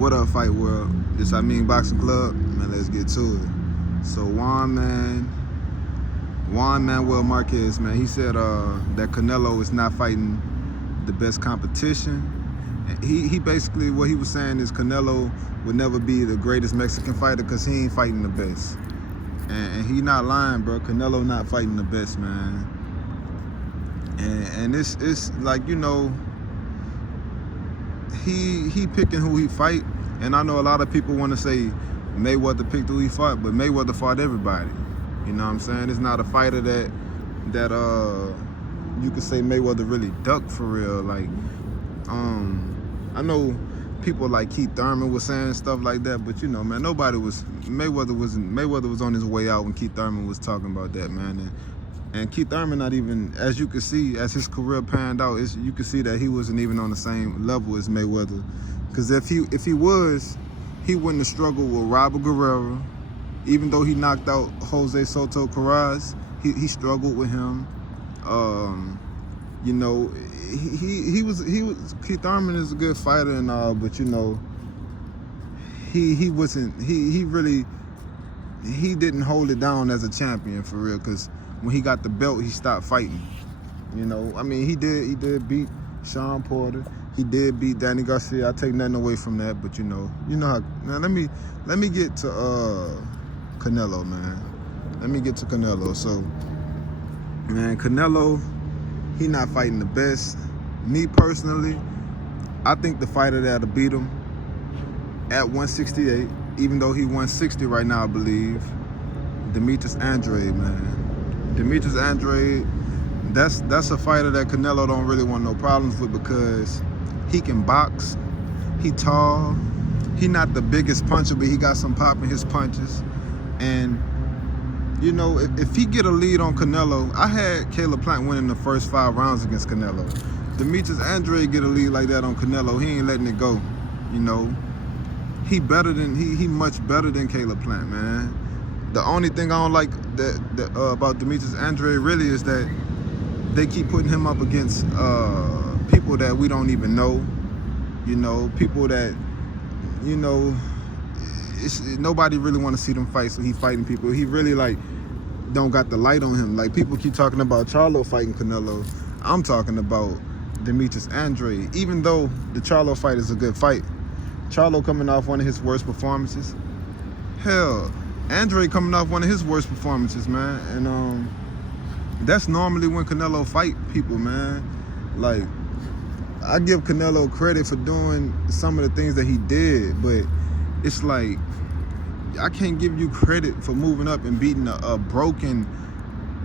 What up, Fight World? This I Mean Boxing Club. Man, let's get to it. So Juan Manuel Marquez, man, he said that Canelo is not fighting the best competition. And he basically, what he was saying is Canelo would never be the greatest Mexican fighter because he ain't fighting the best. And he not lying, bro. Canelo not fighting the best, man. And it's like, you know, he picking who he fight, and I know a lot of people want to say Mayweather picked who he fought, but Mayweather fought everybody. You know what I'm saying? It's not a fighter that you could say Mayweather really ducked for real. Like, I know people like Keith Thurman was saying stuff like that, but you know, man, Mayweather was on his way out when Keith Thurman was talking about that, man. And Keith Thurman not even, as you can see, as his career panned out, you can see that he wasn't even on the same level as Mayweather. Because if he was, he wouldn't have struggled with Robert Guerrero. Even though he knocked out Jose Soto Carras, he struggled with him. You know, he was Keith Thurman is a good fighter and all, but you know, he didn't hold it down as a champion for real, because when he got the belt, he stopped fighting. You know, I mean, he did beat Sean Porter. He did beat Danny Garcia. I take nothing away from that, but you know how. Now let me get to Canelo, man. Let me get to Canelo. So, man, Canelo, he not fighting the best. Me personally, I think the fighter that'll beat him at 168, even though he 160 right now, I believe, Demetrius Andrade, man. Demetrius Andrade, that's a fighter that Canelo don't really want no problems with, because he can box, he tall, he not the biggest puncher, but he got some pop in his punches. And you know, if he get a lead on Canelo, I had Caleb Plant winning the first 5 rounds against Canelo. Demetrius Andrade get a lead like that on Canelo, he ain't letting it go. You know, he much better than Caleb Plant, man. The only thing I don't like about Demetrius Andrade really is that they keep putting him up against people that we don't even know. You know, people that, you know, nobody really want to see them fight, so he fighting people. He really, like, don't got the light on him. Like, people keep talking about Charlo fighting Canelo. I'm talking about Demetrius Andrade. Even though the Charlo fight is a good fight, Charlo coming off one of his worst performances. Hell, Andrade coming off one of his worst performances, man. And that's normally when Canelo fight people, man. Like, I give Canelo credit for doing some of the things that he did, but it's like, I can't give you credit for moving up and beating a broken,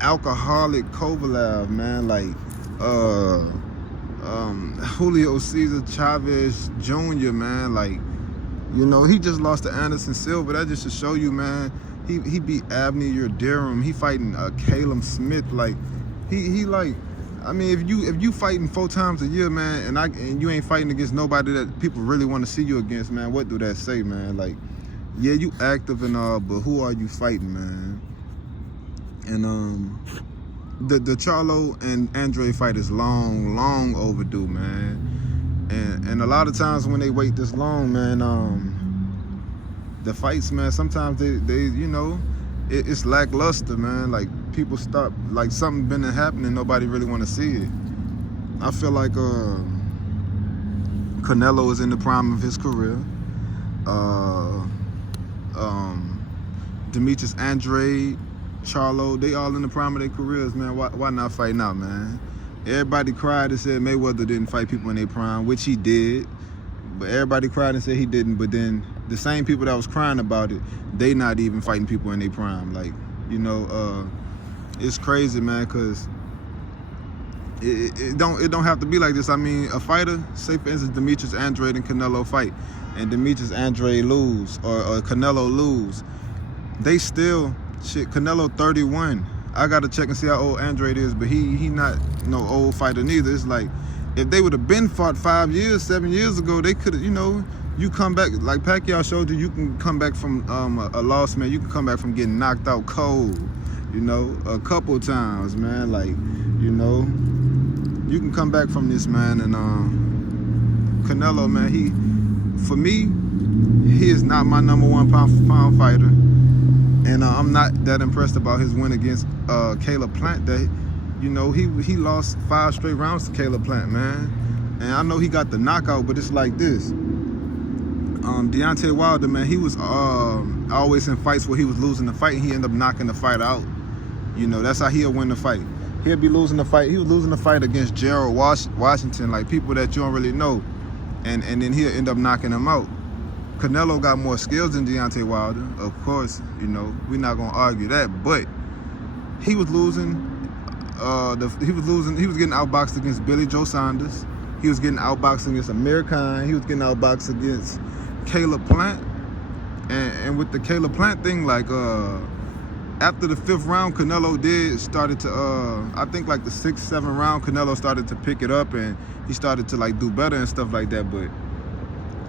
alcoholic Kovalev, man. Like, Julio Cesar Chavez Jr., man. Like, you know, he just lost to Anderson Silva. That just to show you, man. He beat Abney Yildirim. He fighting Caleb Smith. Like, he like, I mean, if you fighting 4 times a year, man, and you ain't fighting against nobody that people really want to see you against, man, what do that say, man? Like, yeah, you active and all, but who are you fighting, man? And the Charlo and Andrade fight is long overdue, man. And a lot of times when they wait this long, man, the fights, man, sometimes they you know, it's lackluster, man. Like, people stop, like, something been happening, nobody really want to see it. I feel like Canelo is in the prime of his career. Demetrius Andrade, Charlo, they all in the prime of their careers, man. Why not fight now, man? Everybody cried and said Mayweather didn't fight people in their prime, which he did. But everybody cried and said he didn't. But then the same people that was crying about it, they not even fighting people in their prime. Like, you know, it's crazy, man, because it don't have to be like this. I mean, a fighter, say for instance Demetrius Andrade and Canelo fight, and Demetrius Andrade lose or Canelo lose, they still, shit, Canelo 31. I gotta check and see how old Andrade is, but he not no old fighter neither. It's like, if they would have been fought 5 years, 7 years ago, they could have, you know, you come back, like Pacquiao showed you can come back from a loss, man. You can come back from getting knocked out cold, you know, a couple times, man. Like, you know, you can come back from this, man. And Canelo, man, for me, he is not my number one pound for pound fighter. And I'm not that impressed about his win against Caleb Plant. That, you know, he lost 5 straight rounds to Caleb Plant, man. And I know he got the knockout, but it's like this. Deontay Wilder, man, he was always in fights where he was losing the fight, and he ended up knocking the fight out. You know, that's how he'll win the fight. He'll be losing the fight. He was losing the fight against Gerald Washington, like people that you don't really know. And then he'll end up knocking him out. Canelo got more skills than Deontay Wilder, of course. You know, we're not gonna argue that. But he was losing. He was getting outboxed against Billy Joe Saunders. He was getting outboxed against Amir Khan. He was getting outboxed against Caleb Plant. And with the Caleb Plant thing, like after the 5th round, Canelo started to I think like the 6th, 7th round, Canelo started to pick it up, and he started to like do better and stuff like that. But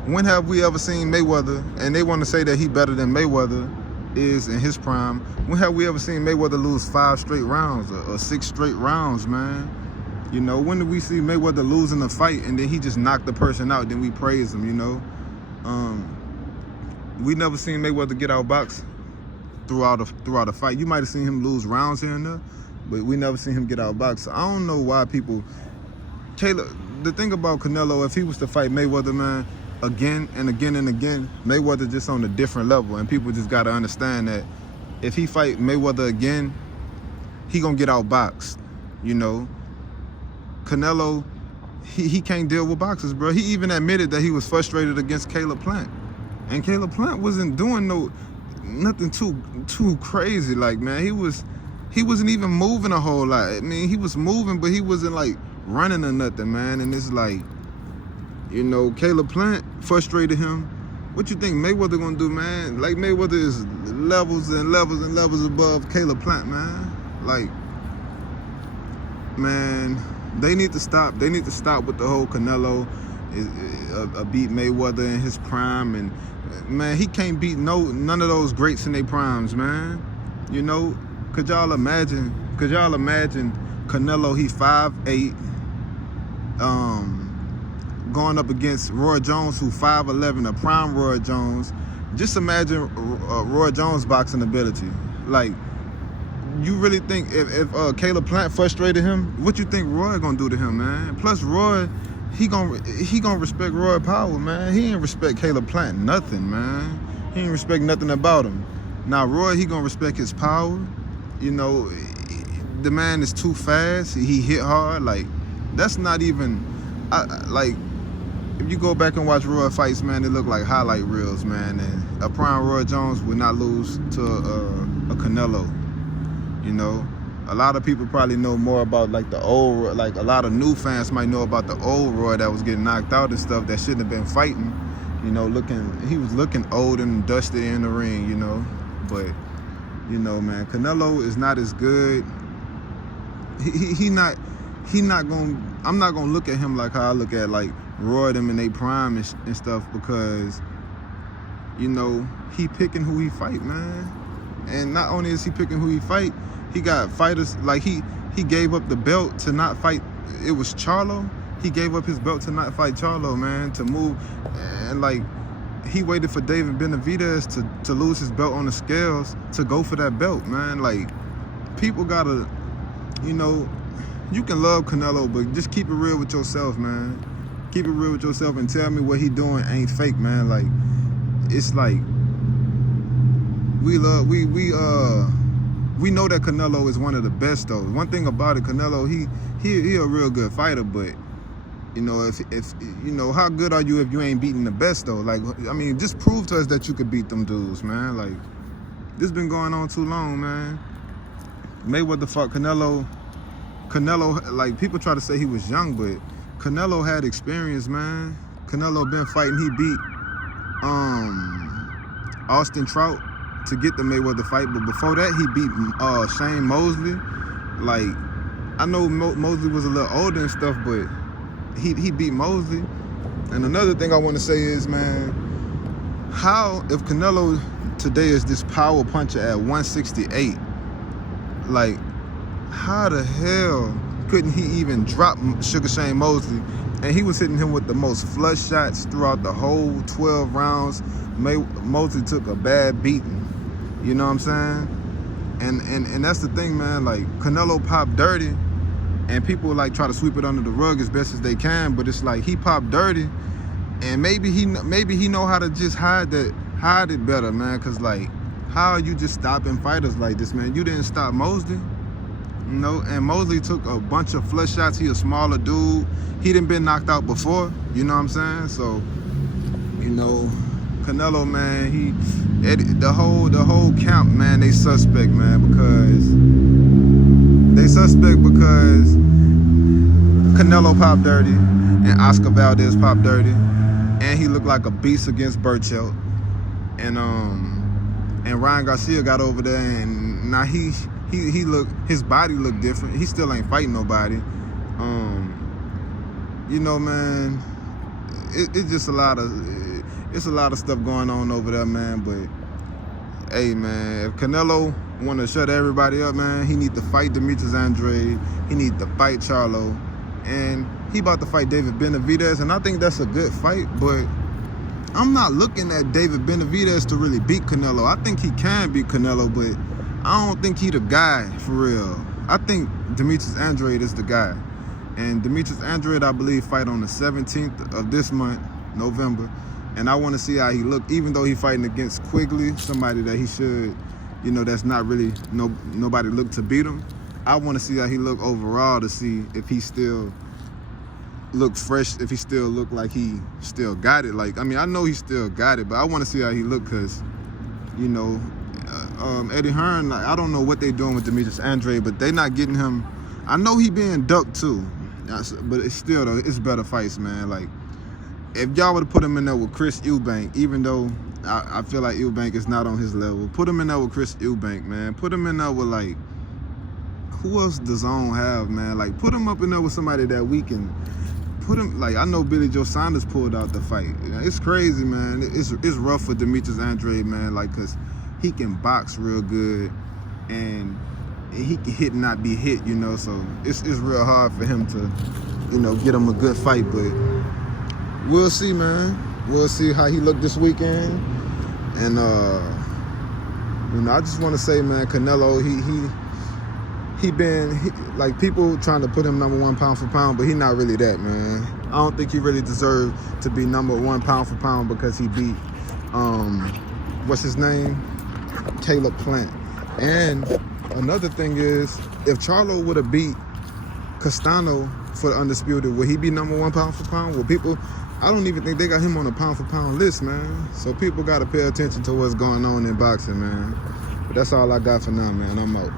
when have we ever seen Mayweather, and they want to say that he better than Mayweather is in his prime, when have we ever seen Mayweather lose 5 straight rounds or 6 straight rounds, man? You know, when did we see Mayweather losing a fight and then he just knocked the person out, then we praise him, you know? We never seen Mayweather get outboxed throughout a fight. You might have seen him lose rounds here and there, but we never seen him get outboxed. So I don't know why people... the thing about Canelo, if he was to fight Mayweather, man, again and again and again, Mayweather just on a different level, and people just gotta understand that if he fight Mayweather again, he gonna get outboxed. You know, Canelo, he can't deal with boxers, bro. He even admitted that he was frustrated against Caleb Plant, and Caleb Plant wasn't doing nothing too crazy. Like, man, he wasn't even moving a whole lot. I mean, he was moving, but he wasn't like running or nothing, man. And it's like, you know, Caleb Plant frustrated him. What you think Mayweather gonna do, man? Like, Mayweather is levels and levels and levels above Caleb Plant, man. Like, man, they need to stop. They need to stop with the whole Canelo beat Mayweather in his prime. And man, he can't beat none of those greats in their primes, man. You know, could y'all imagine Canelo, he 5'8", going up against Roy Jones, who 5'11", a prime Roy Jones. Just imagine Roy Jones' boxing ability. Like, you really think if Caleb Plant frustrated him, what you think Roy gonna do to him, man? Plus, Roy, he gonna respect Roy Power, man. He ain't respect Caleb Plant nothing, man. He ain't respect nothing about him. Now, Roy, he gonna respect his power. You know, the man is too fast. He hit hard. Like, that's not even... like, if you go back and watch Roy fights, man, they look like highlight reels, man. And a prime Roy Jones would not lose to a Canelo. You know, a lot of people probably know more about like the old, like a lot of new fans might know about the old Roy that was getting knocked out and stuff, that shouldn't have been fighting. You know, he was looking old and dusty in the ring, you know. But, you know, man, Canelo is not as good. I'm not gonna look at him like how I look at like Roy them in their prime and stuff, because, you know, he picking who he fight, man. And not only is he picking who he fight, he got fighters, like he gave up the belt to not fight. It was Charlo. He gave up his belt to not fight Charlo, man, to move. And like, he waited for David Benavidez to lose his belt on the scales to go for that belt, man. Like, people gotta, you know, you can love Canelo, but just keep it real with yourself, man. Keep it real with yourself and tell me what he doing ain't fake, man. Like, it's like, we know that Canelo is one of the best, though. One thing about it, Canelo, he a real good fighter, but, you know, if you know, how good are you if you ain't beating the best, though? Like, I mean, just prove to us that you could beat them dudes, man. Like, this been going on too long, man. Mayweather fought Canelo, like, people try to say he was young, but Canelo had experience, man. Canelo been fighting. He beat Austin Trout to get the Mayweather fight, but before that, he beat Shane Mosley. Like, I know Mosley was a little older and stuff, but he beat Mosley. And another thing I want to say is, man, how, if Canelo today is this power puncher at 168, like, how the hell couldn't he even drop Sugar Shane Mosley and he was hitting him with the most flush shots throughout the whole 12 rounds. Mosley took a bad beating. You know what I'm saying? And that's the thing, man. Like, Canelo popped dirty, and people like try to sweep it under the rug as best as they can. But it's like he popped dirty, and maybe he know how to just hide it better, man. Cause like, how are you just stopping fighters like this, man? You didn't stop Mosley, you know. And Mosley took a bunch of flush shots. He a smaller dude. He done been knocked out before. You know what I'm saying? So, you know, Canelo, man, the whole camp, man, they suspect, man, because Canelo popped dirty and Oscar Valdez popped dirty, and he looked like a beast against Burchelt, and Ryan Garcia got over there, and now his body looked different. He still ain't fighting nobody. You know, man, it's just a lot of stuff going on over there, man. But hey, man, if Canelo want to shut everybody up, man, he need to fight Demetrius Andrade. He need to fight Charlo, and he about to fight David Benavidez, and I think that's a good fight. But I'm not looking at David Benavidez to really beat Canelo. I think he can beat Canelo, but I don't think he the guy for real. I think Demetrius Andrade is the guy. And Demetrius Andrade, I believe, fight on the 17th of this month, November. And I want to see how he look, even though he fighting against Quigley, somebody that he should, you know, that's not really nobody look to beat him. I want to see how he look overall to see if he still look fresh, if he still look like he still got it. Like, I mean, I know he still got it, but I want to see how he look because, you know, Eddie Hearn, like, I don't know what they doing with Demetrius Andrade, but they not getting him. I know he being ducked too, but it's still, though, it's better fights, man. Like, if y'all would have put him in there with Chris Eubank, even though I feel like Eubank is not on his level, put him in there with Chris Eubank, man. Put him in there with, like, who else does Zone have, man? Like, put him up in there with somebody that we can put him, like, I know Billy Joe Saunders pulled out the fight. It's crazy, man. It's rough for Demetrius Andrade, man, like, because he can box real good, and he can hit and not be hit, you know, so it's real hard for him to, you know, get him a good fight, but we'll see, man. We'll see how he looked this weekend. And, you know, I just want to say, man, Canelo, like, people trying to put him #1 pound for pound, but he not really that, man. I don't think he really deserved to be #1 pound for pound because he beat, what's his name? Caleb Plant. And another thing is, if Charlo would have beat Castano for the Undisputed, would he be #1 pound for pound? Well, people, I don't even think they got him on a pound for pound list, man. So people got to pay attention to what's going on in boxing, man. But that's all I got for now, man. I'm out.